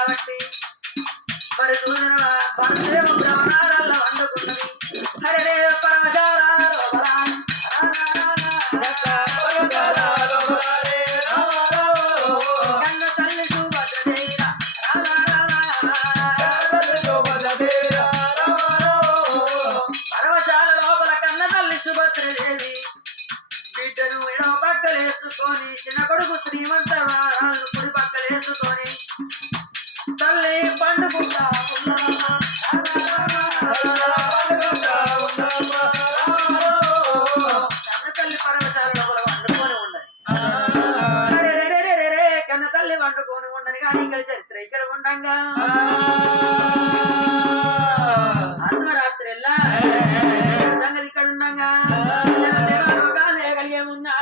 కాబట్టి మరి సూచన పరదేవ బ్రహ్మణాలలో వండుకున్నది హరే పరమచార కన్న తల్లి సుభద్రదేవిరా పరమచార లోపల కన్న తల్లి సుభద్రదేవి బిడ్డను ఎడమ పక్కలేసుకొని చిన్న కొడుకు శ్రీమంత వారాలు కుడి పక్కలేసుకొని తల్లి పండుకుంటా కన్న తల్లి పరమచారులు వండుకొని ఉండని కన్న తల్లి వండుకొని ఉండని కానీ ఇక్కడ చరిత్ర ఇక్కడ ఉండంగా అర్ధరాత్రి వెళ్ళా సంగతి ఇక్కడ ఉండంగా కలిగే ఉన్నా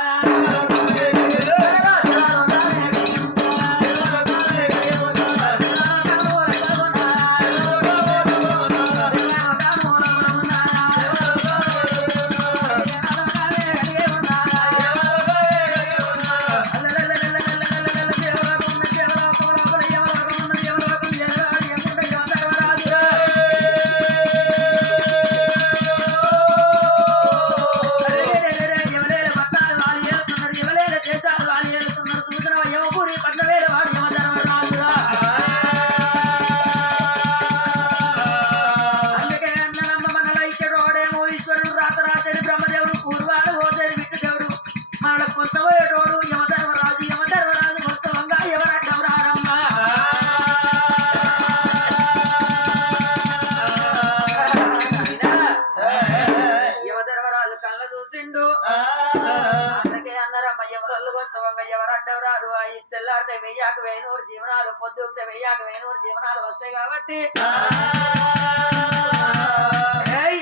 తెల్లారితే 1000 జీవనాలు పొద్దుతే 1000 జీవనాలు వస్తాయి కాబట్టి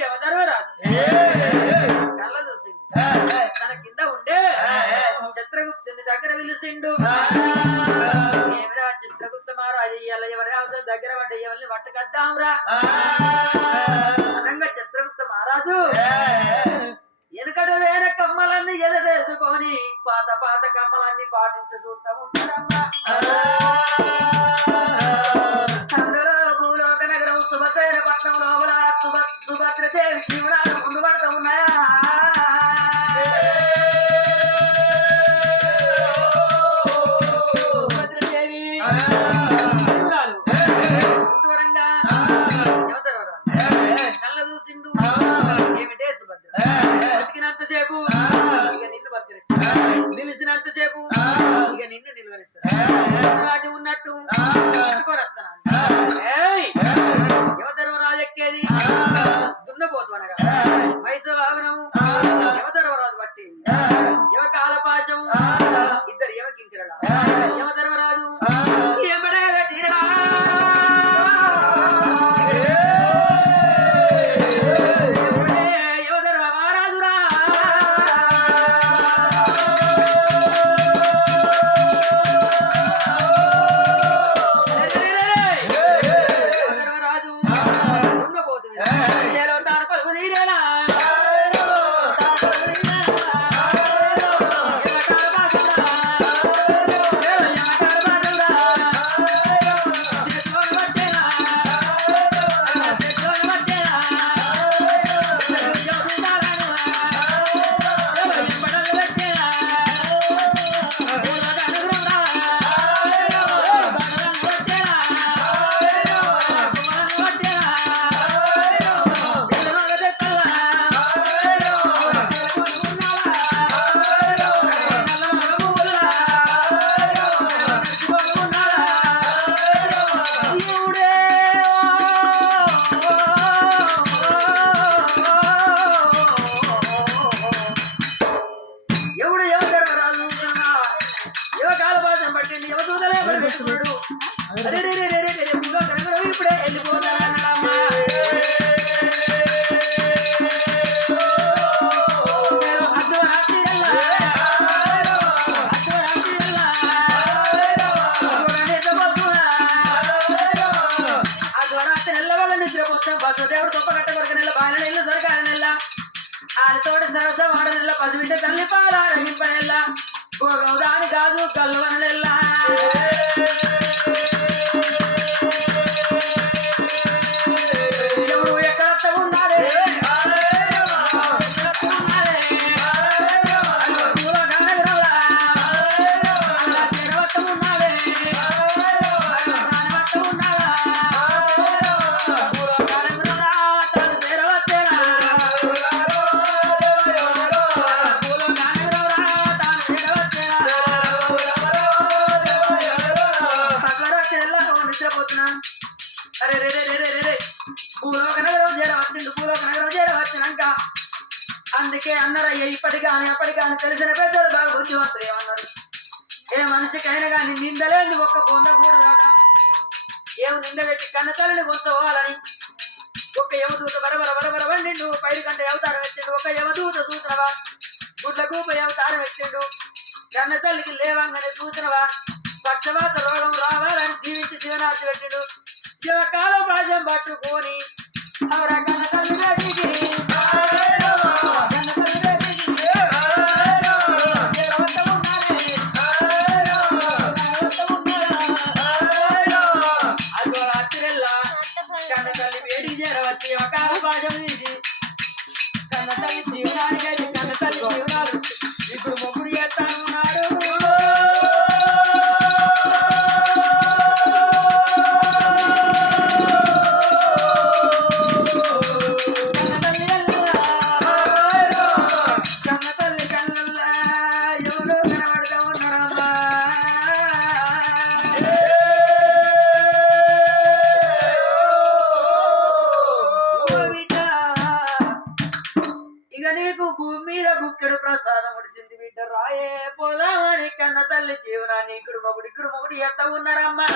యమధర్మరాజు కళ్ళ చూసిండు తన కింద ఉండే చిత్రగుప్తుని దగ్గర పిలిచిండు ఏమిరా చిత్రగుప్త మహారాజు ఇవాళ ఎవరి అవసరం దగ్గర పడ్డ ఎవరిని పట్టుకద్దాంరా అనంగా చిత్రగుప్త మహారాజు వెనకడ వేన కమ్మలన్నీ ఎదరేసుకొని పాత పాత కమ్మలన్నీ పాటించు చూస్తూ ఉంటారమ్మా అందులో భూలోక నగరం సుభద్ర పట్నం లోపల సుభద్రదేవి జీవనాలు ముందు పడుతూ ఉన్నాయా సుభద్రదేవి జీవనాలు ముందు పడంగా కళ్ళ చూసిండు ఏమిటే సుభద్ర బతికినంతసేపు ఇక నిన్ను బతికినిస్తా నిలిచినంతసేపు ఇక నిన్ను నిలువనిస్తా రాజు ఉన్నట్టు యమధర్మరాజు ఎక్కేది దున్నపోతునగా మైసూరు వాహనము యమధర్మరాజు పట్టింది యమకాలపాశము ఇద్దరు యమకింకిరల యమధర్మరాజు ఎంబడే పెట్టిరా ఇప్పుడే వెళ్ళిపోతానమ్మా బసదేవుడు తొప్ప కట్టబడిన నెల బాల నెల్లు దొరకాల నెల ఆలతోటి సరస వాడ నెల పసిబిడ్డ తల్లి పాలగింప నెల గోగం దాని కాదు కల్వన నెల నిద్రపోతున్నా అరే రే రే రే రే రే భూలోక నగరం చేరవచ్చిండు భూలోక నగరం చేరవచ్చినాక అందుకే అన్నారయ్య ఇప్పటికాని అప్పటికాని తెలిసిన పెద్దలు బాగా బుద్ధివంతులు ఏమన్నారు ఏ మనిషికైనా కానీ నిందలేంది ఒక్క బొంద కూడదాట ఏమి నింద పెట్టి కన్న తల్లిని కొట్టుకోవాలని ఒక యమదూత బరబర బరబర వండిండు పైరు కంటే అవతారం ఎత్తిండు ఒక యమదూత చూసినవా గుడ్లకు అవతారం ఎత్తిండు కన్న తల్లికి లేవంగానే చూసినవా పక్షవాత రోగం రావాలని జీవించి జీవనార్థి పెట్టిండు కాలం రాజ్యం పట్టుకొని అవరా కన్న తల్లి వేటికి కన్న తల్లి వేడికి చేరవచ్చి ఒక భాజం తీసి కన్న తల్లి జీవనానికి కన్న తల్లి జీవనాలు ఇప్పుడు మొగుడు చేస్తాను ఉన్నాడు ప్రసాదం ఉడిసింది బిడ్డ రాయే పోదామని కన్న తల్లి జీవనాన్ని ఇక్కడ మొగుడు ఎత్త ఉన్నారమ్మా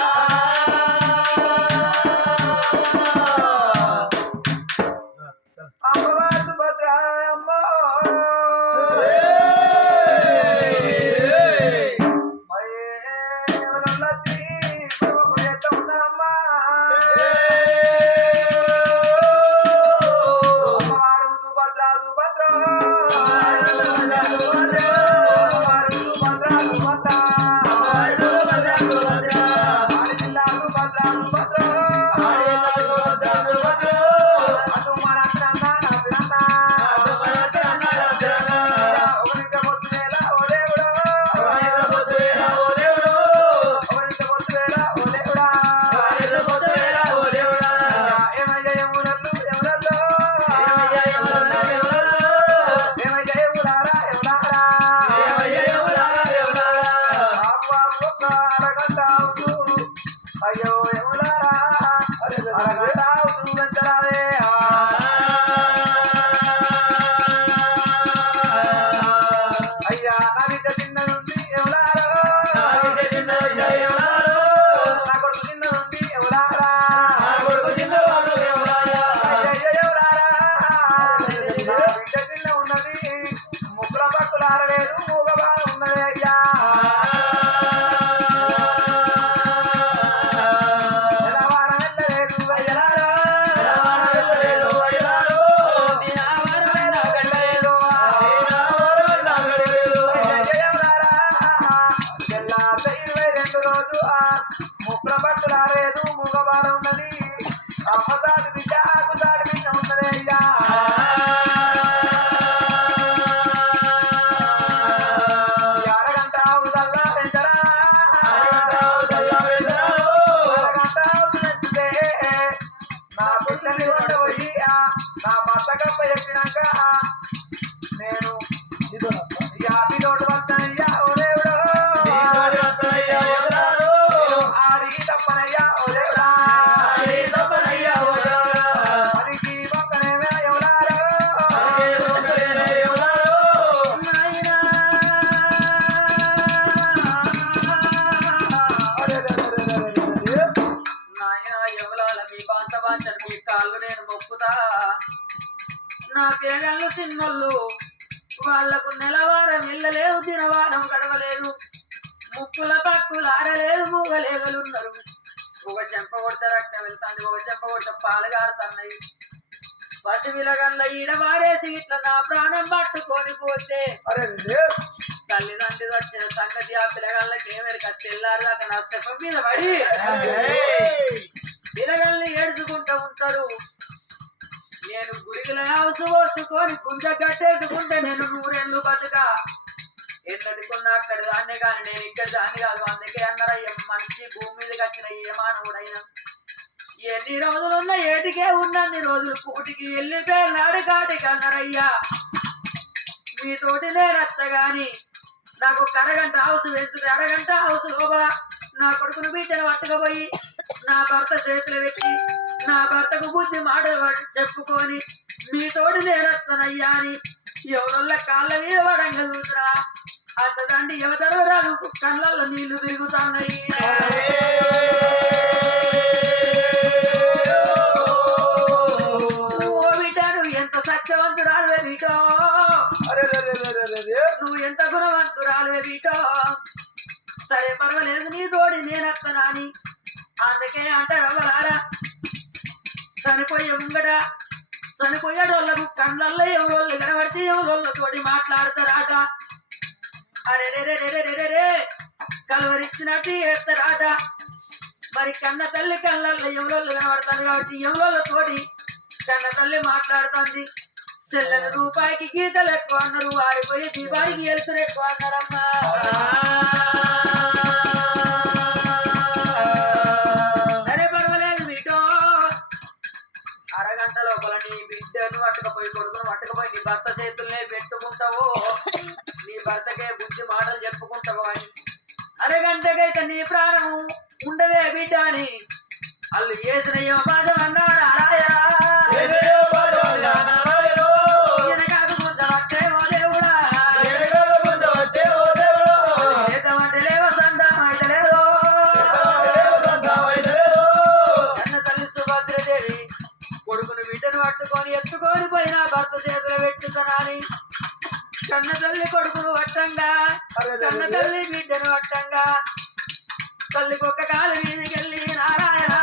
అమ్మవారు భద్రాయమ్మ అయ్యో ఎవలారా అయ్యా నా బిడ్డ చిన్న నుండి ఎవలారో నా కొడుకు చిన్న నుండి ఎవలారా బిడ్డ చిన్న ఉన్నది ముగ్గుల పక్కులు ఆరలేదు మూగబా ఉన్నది అయ్యా ముగ్గుల పక్కులు ఆరేదు మూగబాడ ఉన్నది అమ్మదాని బిడ్డ ఆకుదాడి బిడ్డ ఉన్నది అయ్యా నా భర్త కప్ప చెప్పినాక నేను యాభై రోడ్డు వస్తానయ్యా ఓ దేవుడు ఆడి తప్పనయ్యా ఓ దేవుడా పనికి పక్కనేమే ఎవరారు మీ కాళ్ళు నేను మొక్కుతా నా పేగళ్ళు చిన్నోళ్ళు వాళ్లకు నెలవారం ఇళ్ళలేదు దినవారం గడవలేదు ముక్కుల పక్కులు ఆడలేదు మూగలేగలున్నారు ఒక చెంప కొడితే రక్తం వెళ్తాంది ఒక చెంప కొడితే పాలు గారుతున్నాయి పసివిలగంలో ఈడ వారేసి ఇట్లా నా ప్రాణం పట్టుకొని పోతే తల్లిదండ్రి వచ్చిన సంగతి ఆ పిల్లగాళ్ళకి ఏమెరిక తెల్లారు దాకా నా శపం మీద పడి పిల్లగాళ్ళని ఏడ్చుకుంటూ ఉంటారు నేను గుడికి హౌసు పోసుకొని గుంజ కట్టేసుకుంటే నేను 100 ఏళ్ళు బతుకా ఎన్నటికున్నా అక్కడ దాన్నే కానీ నేను ఇక్కడ దాన్ని కాదు అందుకే అన్నారయ్య మనిషి భూమి మీద కట్టిన ఏ మానవుడైనా ఎన్ని రోజులున్నా ఏటికే ఉన్నన్ని రోజులు కూటికి వెళ్ళిపోయినాడు కాటికి అన్నారయ్యా మీతోటి నేను అత్తగాని నాకు ఒక అరగంట హౌస్ వెళ్తుంది అరగంట హౌస్ లోపల నా కొడుకును బిడ్డను పట్టుకుపోయి నా భర్త చేతులు పెట్టి నా భర్తకు బుద్ధి మాటలు చెప్పుకొని మీతోటి నేనొస్తానయ్యా అని ఎవరొల్ల కాళ్ళ మీద పడంగా చూసినా అంతదండి ఎవతరో రాదు కళ్ళల్లో నీళ్లు తిరుగుతున్నాయి. ఓ బిడ్డాను ఎంత సత్యవంతురాలువే బిటో, నువ్వు ఎంత గుణవంతురాలువే బిటో. సరే పర్వాలేదు నీ తోడి నేనొస్తానా అని అందుకే అంటారు అవ్వలారా చనిపోయే ముంగట చనిపోయేటోళ్ళకు కళ్ళల్లో ఎవరోళ్ళు కనబడితే ఎవరోళ్ళతోటి మాట్లాడతారాట. అరే రే రే రే రే రే కలవరిచ్చినట్టు చేస్తారాట. మరి కన్న తల్లి కళ్ళల్లో ఎవరోళ్ళు కనబడతారు కాబట్టి ఎవరోళ్ళతోటి కన్న తల్లి మాట్లాడుతుంది. సెల్లని రూపాయికి గీతలు ఎక్కువ అన్నారు, వాడిపోయి దీపానికి ఎలుతురు ఎక్కువ అన్నారమ్మా. సరే పర్వాలేదు మీటో అరగంట లోపల నీ బిడ్డను అట్టుకపోయి కొడుకును అట్టుకపోయి నీ భర్త చేతుల్నే పెట్టుకుంటావో నీ భర్తకే బుద్ధి మాటలు చెప్పుకుంటావు అని అరగంటకైతే నీ ప్రాణము ఉండవే బిడ్డ అని వాళ్ళు చేసిన ఏమో బాధ అన్నాడు. కొడుకును బిడ్డను పట్టుకొని ఎత్తుకొని పోయినా భర్త చేతులు పెట్టుతున్నాని కన్న తల్లి కొడుకును పట్టంగా కన్న తల్లి బిడ్డను పట్టంగా తల్లికి ఒక్క కాలు వీధికెళ్ళి నారాయణ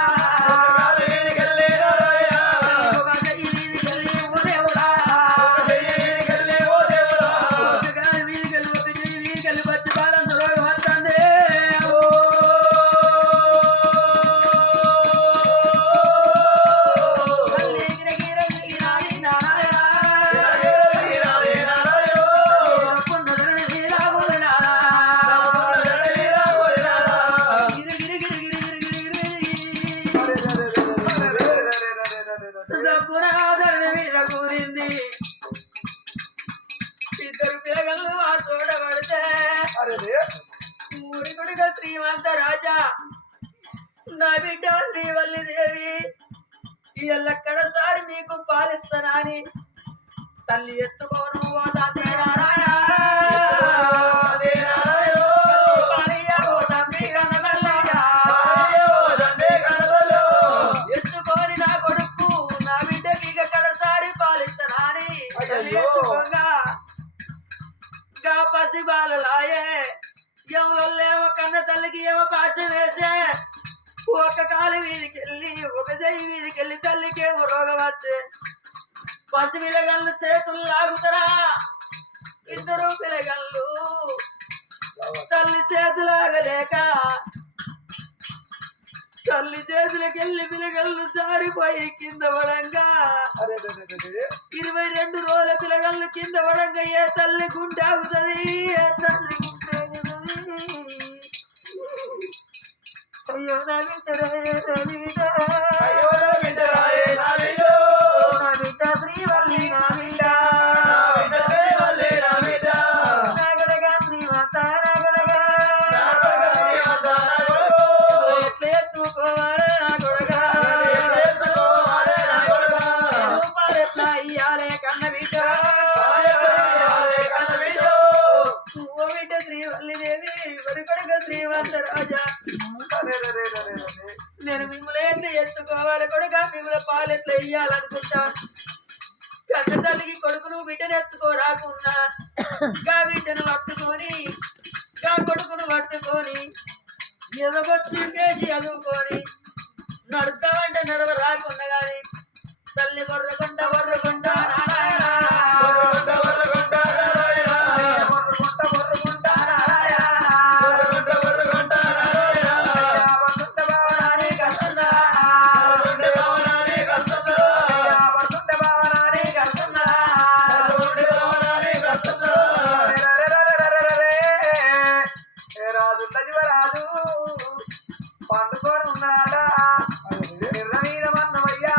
ఇద్దరు పిల్లగళ్ళు ఆ చూడబడితే ఊరికొడుగా శ్రీమంత రాజా నా బిడ్డ శ్రీవల్లి దేవి ఎల్లక్కడసారి మీకు పాలిస్తానా అని తల్లి ఎత్తుకోను ఎత్తుకొని నా కొడుకు నా బిడ్డకి కడసారి పాలిస్తానా అని ఎత్తుకోగా పసి బాలలాయే ఎవరో కన్న తల్లికి ఏమో పాశం వేసే ఒక కాలు వీధికెళ్ళి ఒక చెయ్యి వీధికెళ్ళి తల్లికి ఏమో రోగం వచ్చే పసి పిల్లగళ్ళు చేతులు లాగుతారా ఇద్దరు పిల్లగళ్ళు తల్లి చేతులాగలేక తల్లి చేతులకెళ్ళి పిల్లగళ్ళు జారిపోయి కింద పడంగా 22 రోజుల పిల్లగళ్ళు కింద పడంగా ఏ తల్లి గుండె ఆగుతుంది ఏ తల్లి గుండె అయ్యో నా బిడ్డ శ్రీవల్లి నా బిడ్డ నాగడగా శ్రీమంత నాగడగా ఎట్లా ఎత్తుకోవాలి నా కొడగా రూపాలు ఎట్లా ఇయ్యాలే కన్న బిడ్డ ఓ బిడ్డ శ్రీవల్లి దేవి వరి కొడుక శ్రీమంత రాజా నేను మిమ్మల్ని ఎట్లా ఎత్తుకోవాలి కొడుక మిమ్మల్ని పాలు ఎట్లా ఇయ్యాలనుకుంటా కన్న తల్లికి కొడుకును బిడ్డను ఎత్తుకోరాకున్నా గా బిడ్డను పట్టుకొని గా కొడుకును పట్టుకొని ఎదగొచ్చి కేజీ ఎదుర్కొని నడుస్తామంటే నడవ రాకున్నా గాని తల్లి బొర్రకుంట బొర్రకుంట నారాయణ పండుకొని ఉన్నాడా మీద మన్నమయ్యా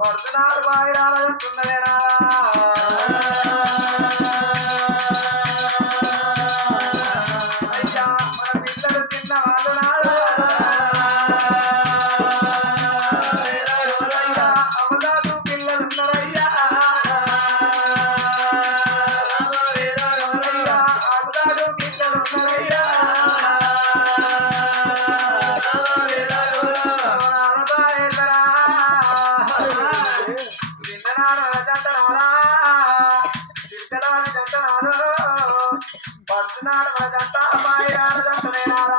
పడుతున్నారు బావి రాలంటున్నదేనా అయ్యా మన పిల్లలు చిన్న వాళ్ళు నాదా అమదాదు పిల్లలున్నారయ్యా అమదాదు పిల్లలున్నారయ్యా పడుతున్నాడు మనదంతా అమ్మాయి రాదంటలేనారా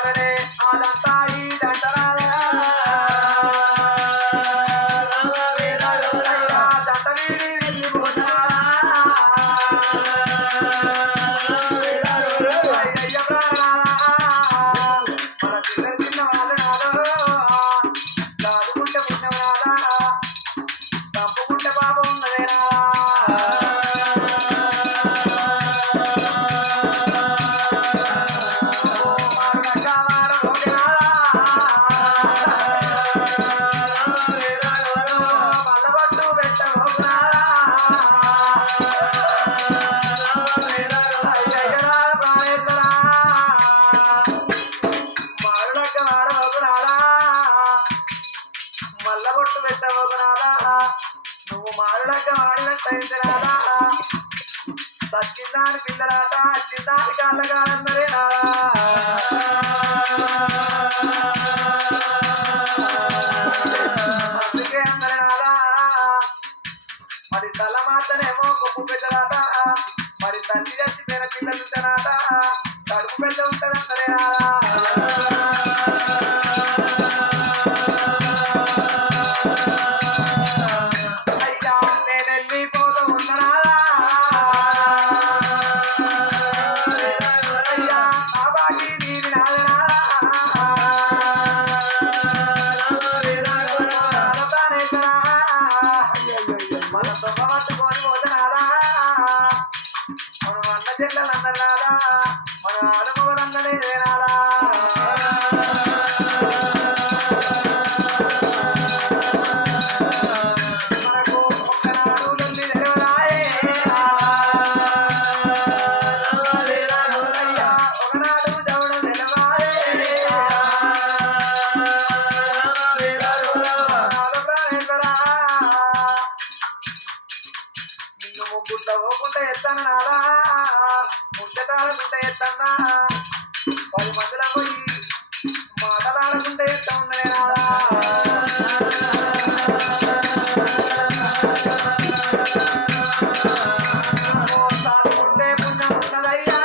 అరే అదంతా ఈ దంటరాదా దంట వీడి వెళ్ళిపోతారా అయ్యయ్య ప్రాణాలా మన పిల్లలు చిన్న వాళ్ళు నాదో దాదుకుంటే పుణ్యం రాదా తప్పుకుంటే పాపం ఉన్నదేనా మల్లబట్టు పెట్టబోకునా మారులక్క మాడబోకునాడా మల్లబొట్టు పెట్టబోకునాడా నువ్వు మారులక్క మాడినట్టయితే రాదా తచ్చిందాని పిల్లలాట అచ్చిందాని కాళ్ళగాలన్నరే రాదా అందుకే అందరే రాదా మరి తల మాత్రనేమో గొప్ప పెద్దలాట మరి తల్లి చచ్చిపోయిన పిల్లలు ఉంటేనాట కడుపు పెద్ద ఉంటదందరే రాదా అయ్యా నేను వెళ్ళిపోతూ ఉన్నారా అయ్యా ఆ బాకీ నీది నాదనా మన దొంగ పట్టుకొని పోతున్నారా మనం అన్న చెల్లెలు అన్నరాదా మన ఆడమగలందలేదేనారా మనకు ఒక్కనాడు లొల్లి తెలవదాయే ఒకనాడు దౌడు తెలవాయే నిన్ను ముగ్గుట్ల పోకుండా ఎత్తాను నాదా ముచ్చటాడకుండా ఎత్తన్నా 10 మందిలో పోయి మాటలాడకుండా ఎత్తా ఉన్నదే నాదా సాదుకుంటే పుణ్యం ఉన్నదయ్యా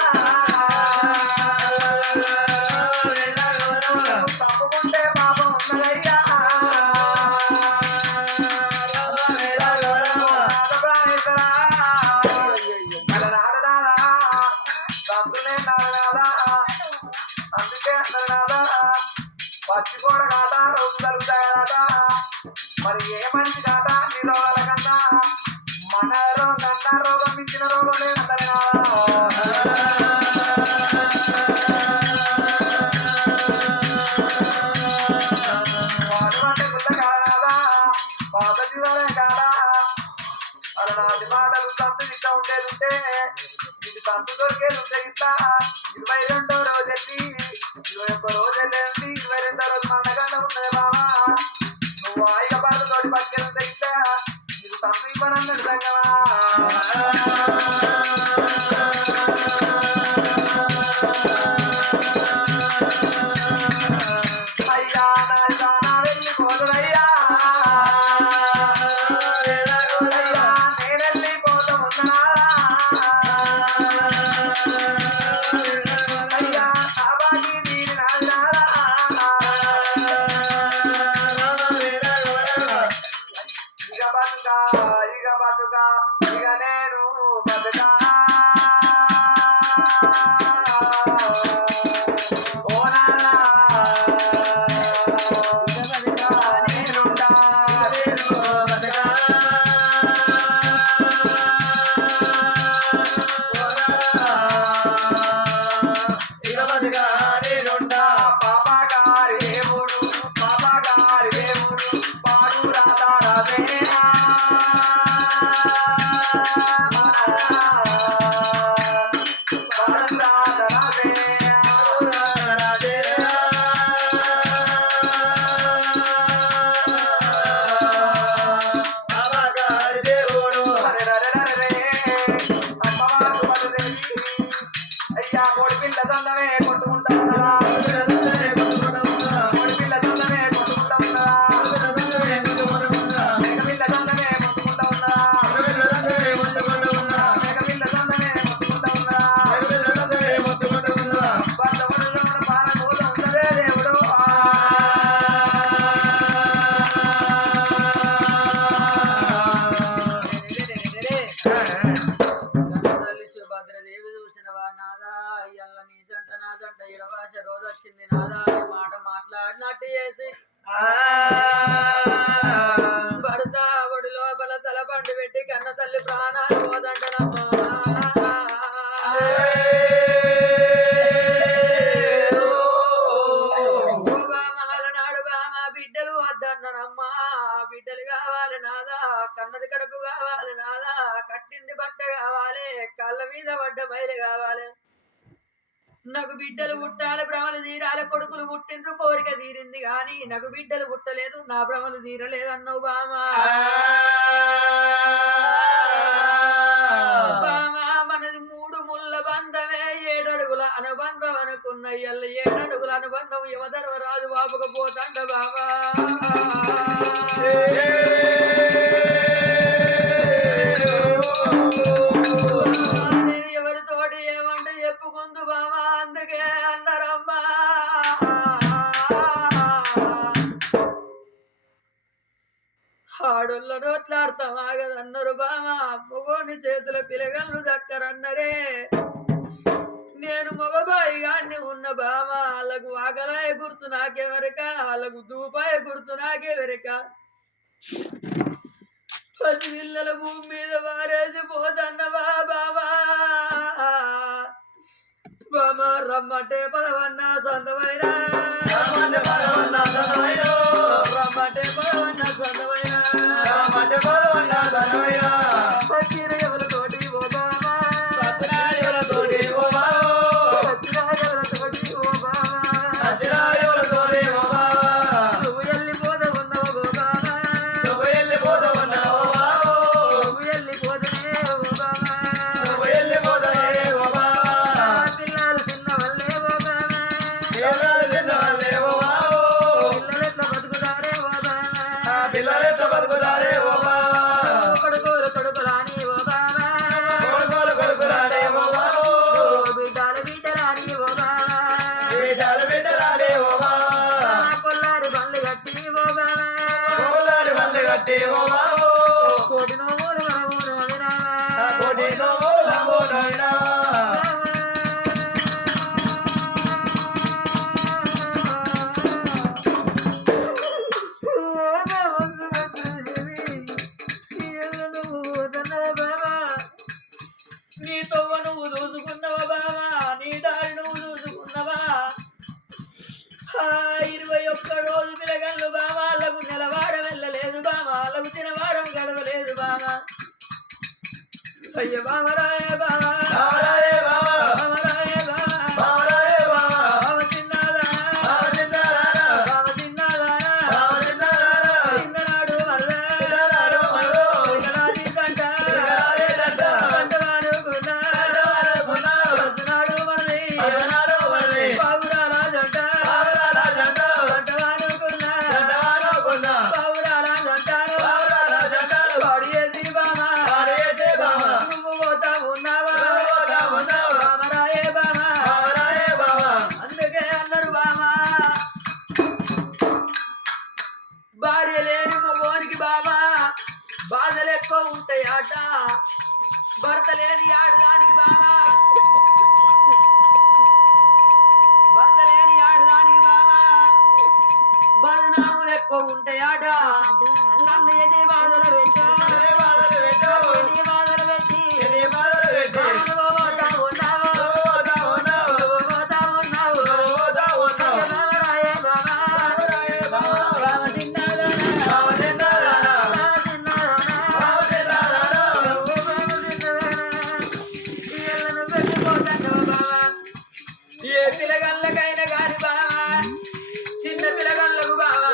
తప్పుకుంటే పాపం ఉన్నదయ్యా అందుకే అన్నాడా పచ్చి కూడా కాట రోజు కలుగుతాయట మరి ఏ మనిషి కాట నీ రోగాల కన్నా మన రోగం కన్నా రోగం మించిన రోగం లేదంటారా వాడు అంటే గుల్ల కాదా పాత జీవనే కాదా అలా నాటి మాటలు తంతు ఇట్లా ఉండేది ఉంటే ఇది తంతు దొరికేది ఉంటే ఇట్లా 22వ రోజు వెళ్ళి 21 రోజు వెళ్ళండి 22వ రోజు మండగండ ఉన్నది బాబా నువ్వు ఆయుధ బాధతోటి పట్టుకెళ్తే ఇట్లా నీకు తంతు ఇవ్వనన్నాడు సంగమా అయ్యా నా వెళ్ళిపోతుందయ్యా ఇక నేను వచ్చింది నాదా ఈ మాట మాట్లాడినట్టు చేసి భర్త ఒడి లోపల తల పండు పెట్టి కన్న తల్లి ప్రాణాలు పోదంటనమ్మా నాడు బామా బిడ్డలు వద్దన్ననమ్మా బిడ్డలు కావాలి నాదా కన్నది కడుపు కావాలి నాదా కట్టింది బట్ట కావాలి కళ్ళ మీద పడ్డ మైలు కావాలి నాకు బిడ్డలు పుట్టాలి భ్రమలు తీరాలి కొడుకులు పుట్టిండ్రు కోరిక తీరింది గాని నాకు బిడ్డలు పుట్టలేదు నా భ్రమలు తీరలేదు అన్నావు బామా బామా మనది 3 ముళ్ళ బంధమే 7 అడుగుల అనుబంధం అనుకున్న ఎల్ల 7 అడుగుల అనుబంధం యమధర్మరాజు వాపుకపోతాండ బామా నేను ఎవరితోటి ఏమంటే చెప్పుకుందు బామా అందుకే అన్నారమ్మా ఆడోళ్ళ నోట్ల అర్థం ఆగదన్నారు బామా మొగోని చేతుల పిలగళ్ళు దక్కరన్నరే నేను మగబాయిగాన్ని ఉన్న బామ వాళ్ళకు వాకలాయ గుర్తు నాకెవరిక వాళ్ళకు దూపాయ గుర్తు నాకెవరిక పసిపిల్లల భూమి మీద వారేసి పోతన్నవా బాబా బామ రమ్మంటే పదవన్నా సొంతమైనా రమ్మంటే పదవన్నా సొంతమైనా పచ్చిర ఎవరితోటి ఓ బామా నీతో నువ్వు చూసుకున్నావా బామా నీ దారి నువ్వు చూసుకున్నావా 21 రోజు పిలగళ్ళు బామాలకు నెలవాడం వెళ్ళలేదు బామాలకు తినవాడం గడవలేదు బామా అయ్య బామరాయ బామా భార్య లేని మగోనికి బాబా బాధలు ఎక్కువ ఉంటాయట భర్త లేని ఆడదానికి బాబా భర్త లేని ఆడదానికి బాబా బదనాములు ఎక్కువ ఉంటాయట నన్ను ఎన్ని బాధలు పెట్టా ఎన్ని బాధలు పెట్టి ఏ పిల్లగళ్ళకైనా కాని బావా చిన్న పిల్లగళ్ళకు బావా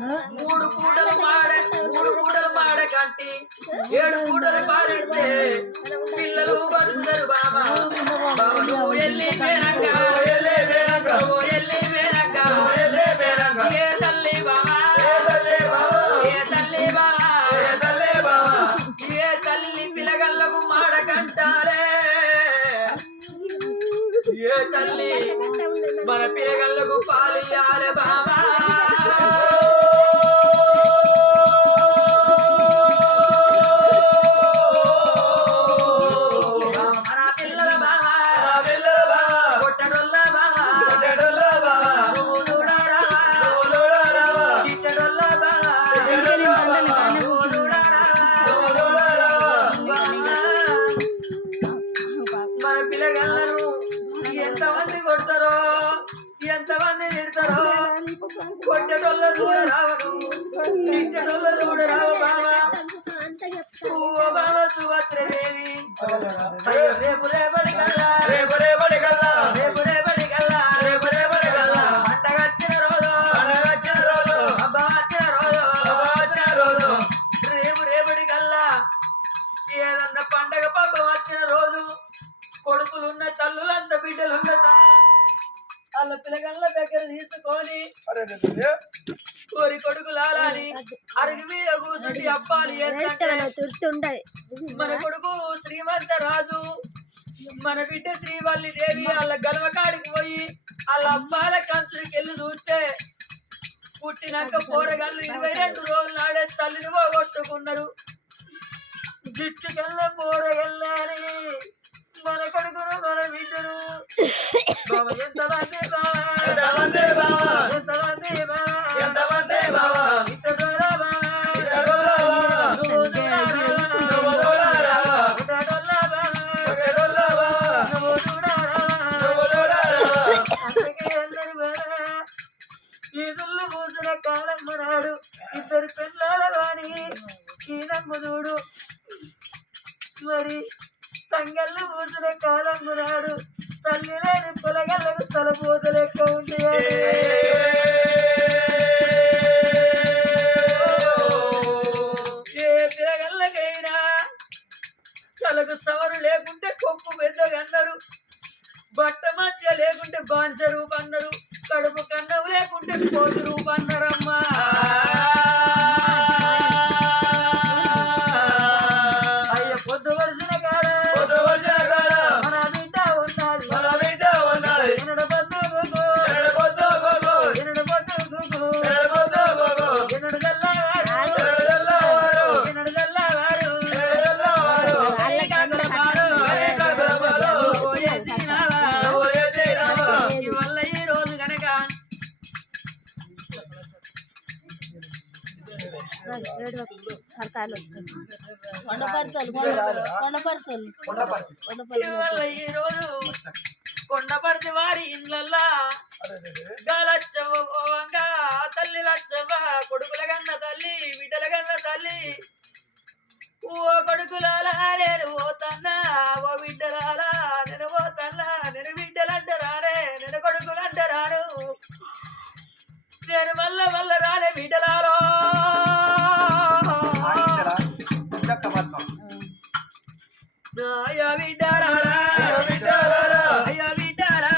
3 పూటలు మాడ కంటి 7 పూటలు పాలిస్తే పిల్లలు బతుకుతారు బావా నువ్వు ఎల్లి పేరంగ ఏ తల్లి బావా ఏ తల్లి పిల్లగళ్ళకు మాడ కంటాలే ఏ తల్లి మన పిల్లగళ్ళకు పాలియాలే బాబా మన పిల్లల బాబా కొట్టడొల్ల బాబా పిల్లగల్ల దగ్గర తీసుకొని అరే రే కోరి కొడుకులాలని అరుగు మీద కూర్చుండి అప్పాలు చేస్తుంటే మన కొడుకు శ్రీమంత రాజు మన బిడ్డ శ్రీవల్లి దేవి వాళ్ళ గలవకాడికి పోయి వాళ్ళ అబ్బాల కంచుడికి వెళ్ళి చూస్తే పుట్టినాక పోరగాళ్ళు 22 రోజులు నాడే తల్లిని పోగొట్టుకున్నారు. జిట్టుకెళ్ళ పోరగల్లని మన కొడుకును మన బిడ్డను ఎంతమంది ఈదుళ్ళు పూసిన కాలం మనాడు ఇద్దరు పిల్లల వాణి ఈనమ్ముదుడు మరి సంగళ్ళు పూసిన కాలం మనాడు తల్లి లేని పొలగళ్ళకు తలపోతలు ఎక్కువ ఉంటాయి. ఏ పిల్లగళ్ళకైనా తలకు సవరు లేకుంటే కొప్పు పెద్దగా అన్నారు, బట్ట మధ్య లేకుంటే బానిస రూపు అన్నారు, కడుపు కన్నవు లేకుంటే కోతి రూపు అన్నారమ్మా. అయ్య పొద్దు వలసిన కాడ మన బిడ్డ ఉన్నది ఎన్నడ పొద్దు గుగు ఎన్నడ పొద్దు గుగు ఎన్నడు గల్లవారు ఎన్నడు గల్లవారు వల్ల ఈ రోజు గనక ఈ రోజు కొండపర్తి వారి ఇండ్లల్లా గాలచ్చవ్వంగా తల్లి లచ్చవ్వ కొడుకుల కన్న తల్లి బిడ్డల కన్న తల్లి ఓ కొడుకులాలా నేను పోతన్నా ఓ బిడ్డలాలా నేను పోతన్నా నేను బిడ్డలంటారానే నేను కొడుకులంటారాను నేను వల్ల వల్ల రాలే బిడ్డలాలో అయ్యా బిడ్డలారా అయ్యా బిడ్డలారా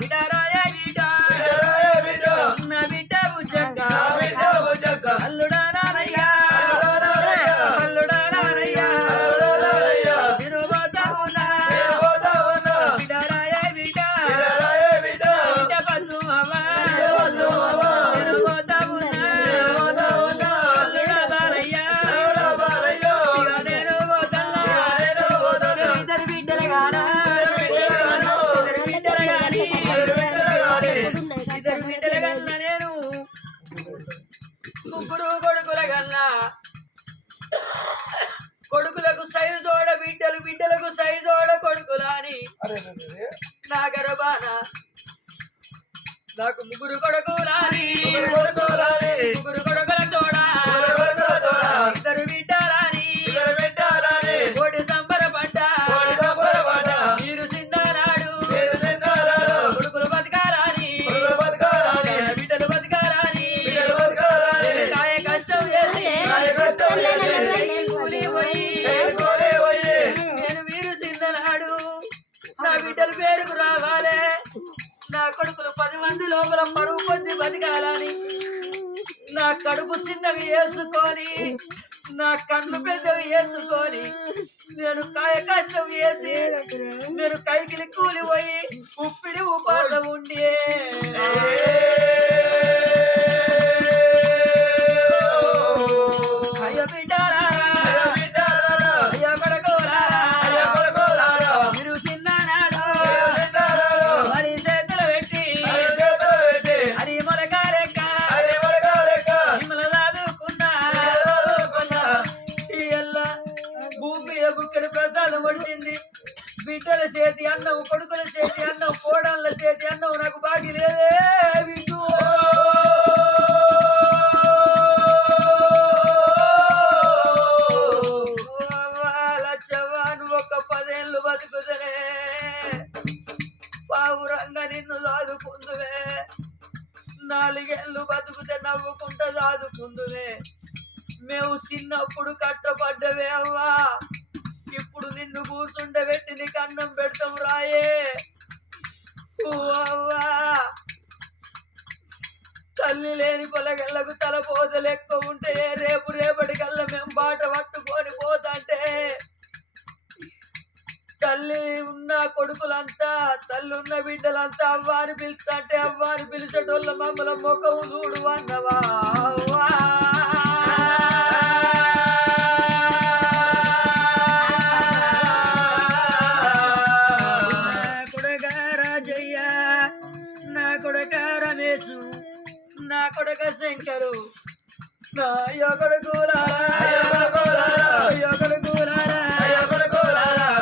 బిడ్డరాయ బిడ్డ నా బిడ్డ బుజ్జక్క అల్లుడా నానయ్యా అల్లుడా నానయ్యా నేను పోతా ఉన్నా బిడ్డరాయ బిడ్డ బిడ్డ పద్దు అవ్వ నేను పోతా ఉన్నా అల్లుడా బాలయ్యా నేను పోతన్నా ఇద్దరు బిడ్డలు గానా ఇద్దరు బిడ్డలు గాని ఇద్దరు బిడ్డల కన్నా నేను ముగ్గురు కొడుకుల కన్నా కొడుకులకు సైజోడ బిడ్డలు బిడ్డలకు సైజోడ కొడుకులాని నా గర్భాన నాకు ముగ్గురు కొడుకులాని ముగ్గురు కొడుకుల తోడా ఇద్దరు బిడ్డలాని కోటి సంబరపడ్డ మీరు చిన్ననాడు కొడుకులు బతకాలని బిడ్డలు బతకాలని కాయ కష్టం చేసి కూలి పోయి నేను మీరు చిన్ననాడు నా బిడ్డల పేరుకు రావాలే నా కొడుకులు 10 మంది లోపల పరువు పొంది బతకాలని నా కడుపు చిన్నవి వేసుకొని నా కళ్ళు పెద్దవి వేసుకొని నేను కాయ కష్టం వేసి నేను కైకిలి కూలిపోయి ఉప్పిడి ఉపాసం ఉండి అయ్యో బిడ్డలారా అయ్యో కొడుకులారా మీరు చిన్ననాడు మరి చేతులు పెట్టి అది మొలకాలెక్క మిమ్మల్ని చదువుకున్నా ఇయ్యల్లా భూమి బుక్కడి ప్రసాదం పడిచింది. బిడ్డల చేతి అన్నం కొడుకుల చేతి అన్నం కోడళ్ళ చేతి అన్నం నాకు బాగి లేదే బిడ్డు. నువ్వు ఒక 10 ఏళ్ళు బతుకుదనే పావురంగా నిన్ను దాదుకుందువే 4 ఏళ్ళు బతుకుతే నవ్వుకుంటా దాదుకుందువే మేము చిన్నప్పుడు కట్టపడ్డవే అవ్వా ఇప్పుడు నిన్ను కూర్చుండబెట్టి నీకు అన్నం పెడతాం రాయే ఓ అవ్వా తల్లి లేని పొలగళ్ళకు తల పోతలు ఎక్కువ ఉంటే రేపు రేపటికల్లా మేము బాట పట్టుకొని పోతాంటే తల్లి ఉన్న కొడుకులంతా తల్లి ఉన్న బిడ్డలంతా అవ్వాని పిలుస్తాంటే అవ్వాని పిలిచేటోళ్ళ మమ్మల ముఖం చూడు అన్నవా అవ్వా. నా కొడుక రాజయ్య నా కొడుక రమేశు నా కొడుక శంకరు నా అయ్యో కొడుకులారా అయ్యో కొడుకులారా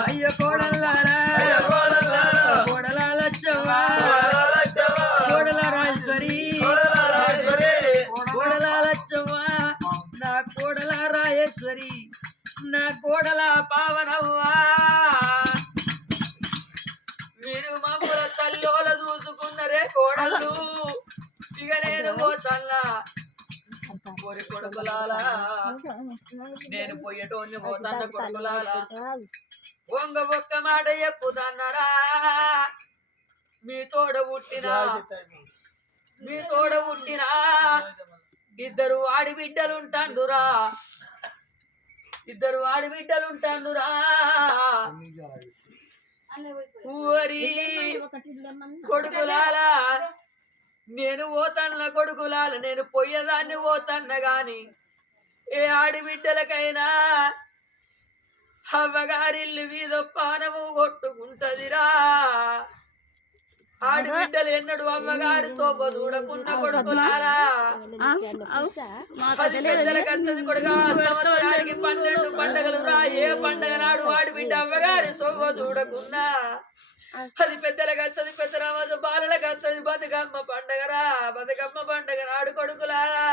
అయ్యో కోడల్లారా కోడల లచ్చవ్వ కోడల రాజేశ్వరి కోడల లచ్చవ్వ నా కోడల రాజేశ్వరి నా కోడల పావనవ్వా మీరు మమ్మల తల్లోల చూసుకున్నరే కోడళ్ళు ఇక నేను పోతల్లా కోరి కొడుకులాలా నేను పోయేటోని పోతాన్న కొడుకులాలా ఒక్క మాట చెప్పుతన్నారా మీ తోడ పుట్టిన ఇద్దరు ఆడిబిడ్డలుంటాండురా ఊరి కొడుకులాలా నేను పోతన్న కొడుకులాల నేను పోయేదాన్ని పోతన్న గాని ఏ ఆడిబిడ్డలకైనా అవ్వగారిల్లు మీద పానము కొట్టుకుంటదిరా ఆడిబిడ్డలు ఎన్నడు అమ్మగారితో చూడకున్న కొడుకులారా అది పెద్దలకత్తది కొడుగా సంవత్సరానికి 12 పండగలు రా ఏ పండగ నాడు ఆడిబిడ్డ అమ్మగారితో చూడకున్నా అది పెద్దలకత్తది పెద్ద రామదు బాలలకత్తది బతుకమ్మ పండగరా బతుకమ్మ పండగ నాడు కొడుకులారా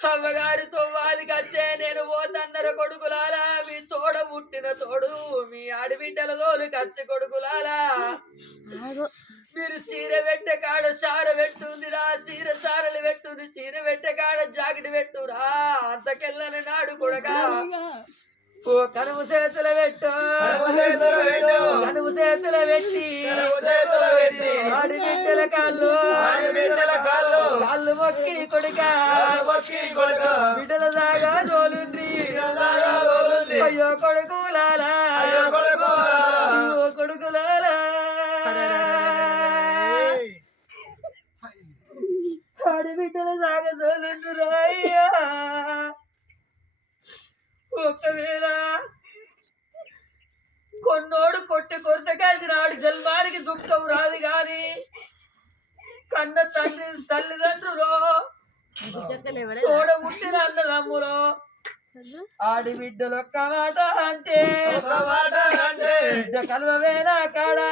అవ్వగారితో వాది కత్తే నేను పోతన్నర కొడుకులాలా మీ తోడ పుట్టిన తోడు మీ ఆడిబిడ్డల తోలు కచ్చి కొడుకులాలా మీరు చీర పెట్టే కాడ సార పెట్టుందిరా చీర సారలు పెట్టుంది చీర పెట్టే కాడ జాకెట్ పెట్టురా అంతకెళ్ళని నాడు కొడగా ఓ కనుము చేతుల పెట్టు కనుము చేతుల పెట్టి ఆడిబిడ్డల కాళ్ళు కాళ్ళు మొక్కి కొడుక బిడ్డల దాగా తోలుండ్రి అయ్యో కొడుకులాలా కొడుకులాలా ఆడిబిడ్డల దాగా తోలుండ్రు అయ్యా ఒకవేళ కొన్నోడు కొట్టి కొరతకాసి నాడు జన్మానికి దుఃఖం రాదు గాని కన్న తల్లిదండ్రులో తోడ పుట్టిన అన్నదమ్ములో ఆడిబిడ్డలు ఒక్క మాట అంటే బిడ్డ కలవవేనా కాడా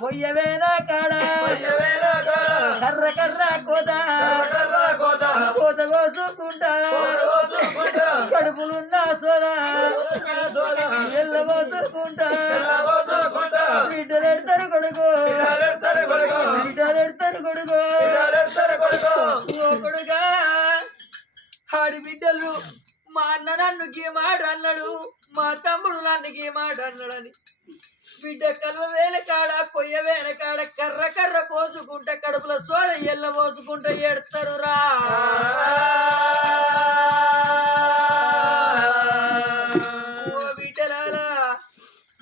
పొయ్యవేనా కాడా కర్ర కర్ర కోత కోసుకుంటా కడుపులున్న సోదా ఎల్ల పోసుకుంటా బిడ్డలెడతారు కొడుకు బిడ్డలెడతారు కొడుకు ఓ కొడుగా ఆడిబిడ్డలు మా అన్న నన్ను గీమాట అన్నాడు మా తమ్ముడు నన్ను గీమాట అన్నాడని బిడ్డ కలువ వేల కాడ కొయ్య వేల కాడ కర్ర కర్ర కోసుకుంటా కడుపులో సోర ఎల్ల పోసుకుంటా ఎడతారు రా ఓ బిడ్డలాలా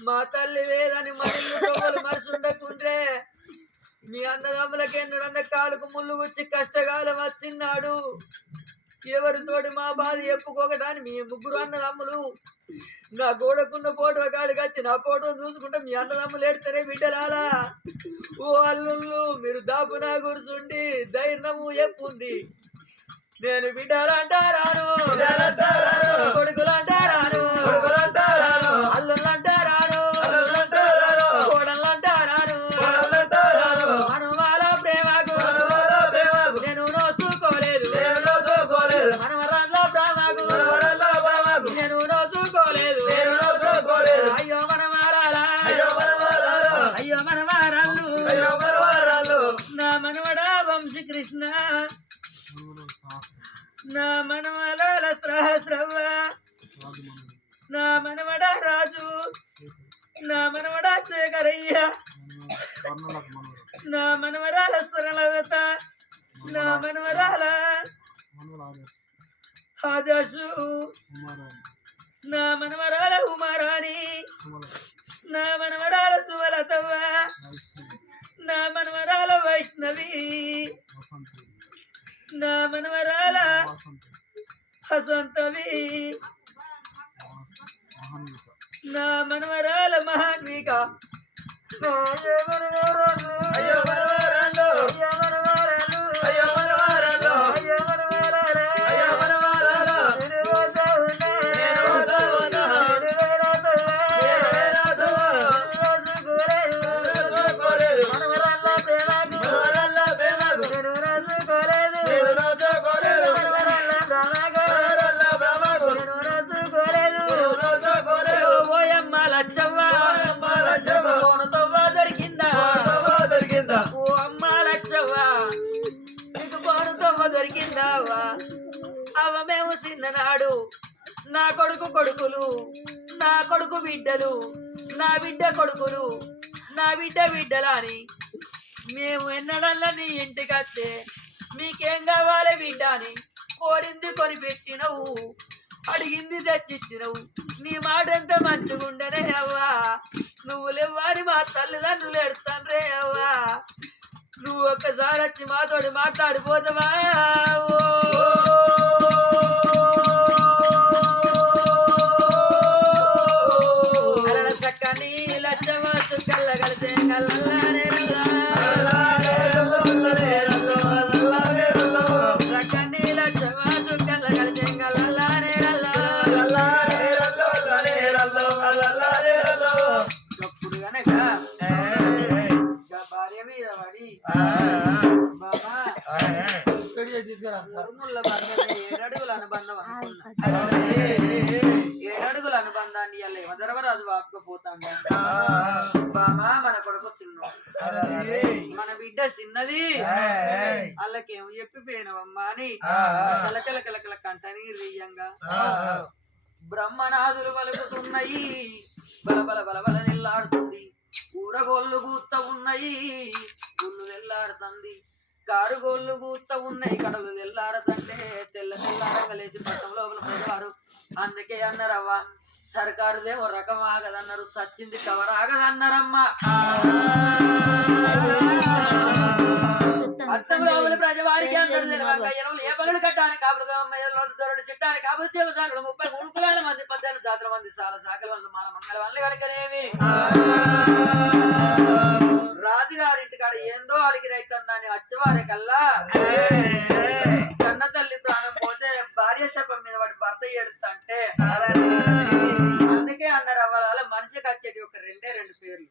మా తల్లి వేదని మనల్ని మరుసుండకుండ్రే మీ అన్నదమ్ములకి ఎన్నడన్న కాలుకు ముళ్ళు వచ్చి కష్టకాలం వచ్చిన్నాడు ఎవరితోటి మా బాధ చెప్పుకోకటాని మీ ముగ్గురు అన్నదమ్ములు నా గోడకున్న ఫోటో కాడికి వచ్చి నా ఫోటో చూసుకుంటే మీ అన్నదమ్ములు ఏడితేనే బిడ్డలాలా ఓ అల్లుళ్ళు మీరు దాపునా కూర్చుండి ధైర్యము చెప్పుంది నేను బిడ్డలంటారాను కొడుకులంటారాను అల్లుళ్ళంటారాను కోడళ్ళంటారాను మనవాళ్ళ ప్రేమకు నేను నోసుకోలేదు మనవరాళ్ళ ప్రేమకు నేను నోసుకోలేదు అయ్యో మనమారాలా అయ్యో మనమారాళ్ళు నా మనవడా వంశీకృష్ణ నా మనవల సహస్రవ నా మనవడ రాజు నా మనవడా శేఖరయ్య నా మనవరాల స్వరలత నా మనవరాల ఆదర్శు నా మనవరాల ఉమారాణి నా మనవరాల సుమలతవ్వ నా మనవరాల వైష్ణవి నా మనవరాల హసంతవి నా మనవరాల మహాన్విక అయ్యో మనవరాలు అయ్యో మనవరాలు అయ్యో మనవరాలు అయ్యో మనవరాలు అయ్యో మనవరాలు దొరికిందావా అవ మేము చిన్ననాడు నా కొడుకు కొడుకులు నా కొడుకు బిడ్డలు నా బిడ్డ కొడుకులు నా బిడ్డ బిడ్డలని మేము ఎన్నడల్లా నీ ఇంటికి వస్తే మీకేం కావాలి బిడ్డ అని కోరింది కొనిపెట్టినవు అడిగింది తెచ్చిచ్చినవు నీ మాట ఎంత మంచిగుండనే అవ్వా నువ్వు లేవని మా తల్లిదండ్రులు ఎడతాన్రే అవ్వా నువ్వు ఒక్కసారి వచ్చి మాతోటి మాట్లాడిపోతావా చక్కని లచ్చవచ్చు కళ్ళ కలిసే కళ్ళనే చక్కని లచ్చవచ్చు కళ్ళ కలిసే కళ్ళనే అప్పుడు కనుక భార్య మీద పడి ఏడడుగుల అనుబంధం అనుకున్నా ఏడడుగుల అనుబంధాన్ని ఇలా ఎవరవరాజు వాకపోతాండ బామా మన కొడుకు చిన్న మన బిడ్డ చిన్నది వాళ్ళకేమో చెప్పిపోయినవమ్మా అని కలకల కంటని రీయంగా బ్రహ్మనాథులు పలుకుతున్నాయి బలబల బలబల నిల్లాడుతుంది కూరగోళ్ళు కూత ఉన్నాయి గుళ్ళు తెల్లారుతుంది కారుగోళ్ళు కూత ఉన్నాయి కడలు తెల్లారదంటే తెల్ల తెల్లారంగా లేచి పట్టం లోపల ప్రజవారు అందుకే అన్నారవ్వ సర్కారుదేమో రకం ఆగదన్నారు సచ్చింది కవర్ ఆగదన్నారమ్మా పట్టం లోపల ప్రజవారికి అందరు తెలవంగా ఏ పనులు కట్టానికి కాపులు దొరలు చిట్టానికి కాపులు చేపసాగలు 33 మంది 18 జాతర మంది చాలా శాఖల వాళ్ళు మన మంగళ వాళ్ళు కనుకనేమి రాజుగారింటి కాడ ఏందో అలికి రైతుందని వచ్చేవారే కల్లా కన్న తల్లి ప్రాణం పోతే భార్య శపం మీద వాడి భర్త ఏడుస్తుంటే అందుకే అన్నారు అవ్వాల మనిషికి వచ్చేటి ఒక 2 పేర్లు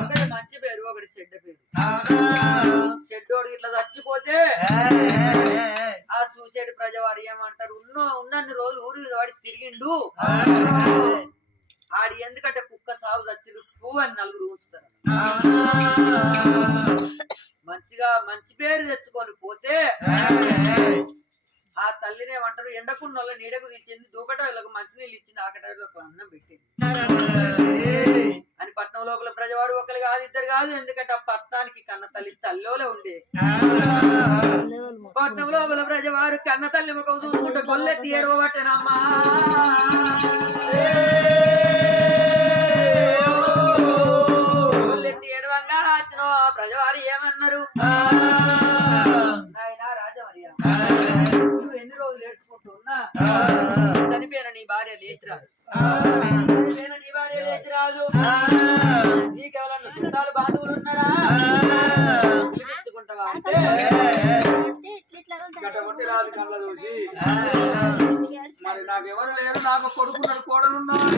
ఒకటి మంచి పేరు ఒకటి చెడ్డ పేరు చెడ్డోడు ఇట్లా చచ్చిపోతే ఆ సూసైడ్ ప్రజవారు ఏమంటారు ఉన్నన్ని రోజులు ఊరి వాడి తిరిగిండు ఆడి ఎందుకంటే కుక్క సాగు చచ్చిండు పువ్వు అని నలుగురు ఊస్తారు మంచిగా మంచి పేరు తెచ్చుకొని పోతే ఆ తల్లిని ఏమంటారు ఎండకున్న వాళ్ళ నీడకు తీసింది దూకట వీళ్ళకు మంచినీళ్ళు ఇచ్చింది ఆకటకు అన్నం పెట్టింది అని పట్నం లోపల ప్రజవారు ఒకరు కాదు ఇద్దరు కాదు ఎందుకంటే ఆ పట్నానికి కన్న తల్లి తల్లిలోనే ఉండే పట్నం లోపల ప్రజవారు కన్న తల్లి ముఖం చూసుకుంటే గొల్లెత్తి ఏడవబట్టేనమ్మా గొల్లెత్తి ఏడవంగా ప్రజవారు ఏమన్నారు రాజమర్య నువ్వు ఎన్ని రోజులు ఏడ్చుకుంటున్నా చనిపోయిన నీ భార్య లేచిరాదు నీ భార్య లేచిరాదు నీకెవరన్నా చుట్టాలు బాంధవులు ఉన్నారా పిలిపించుకుంటావా అంటే గట్టబట్టి రాదు కళ్ళ చూసి మరి నాకెవరు లేరు నాకు కొడుకున్నాడు కోడలున్నాడు